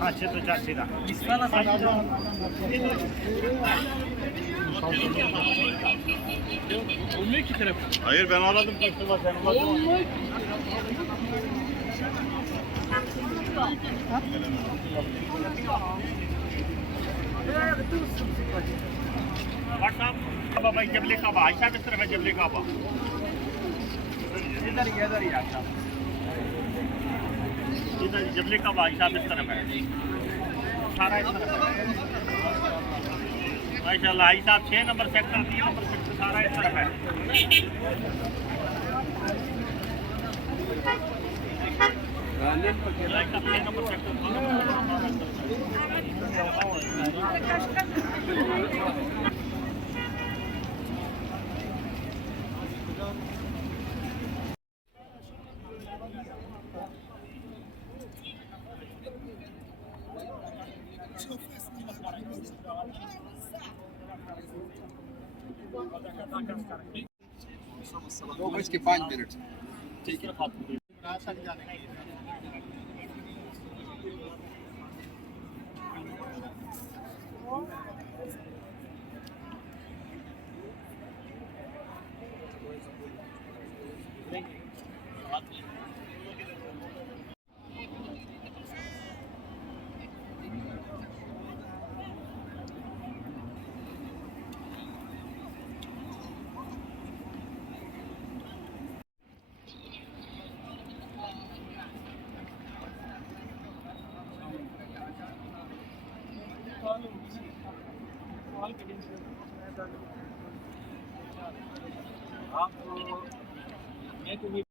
हाँ 604 सीधा। Hayır ben aradım customer sen ulaşamadın. WhatsApp अब भाई जबले का आयशा किस तरफ है जबले का इधर ही आयशा इधर जबले का आयशा किस तरफ है सारा इस तरफ है माशाल्लाह आई साहब 6 नंबर सेक्टर 3 नंबर सेक्टर सारा इस तरफ है नंबर सेक्टर दो बज के 5 मिनट ठीक है।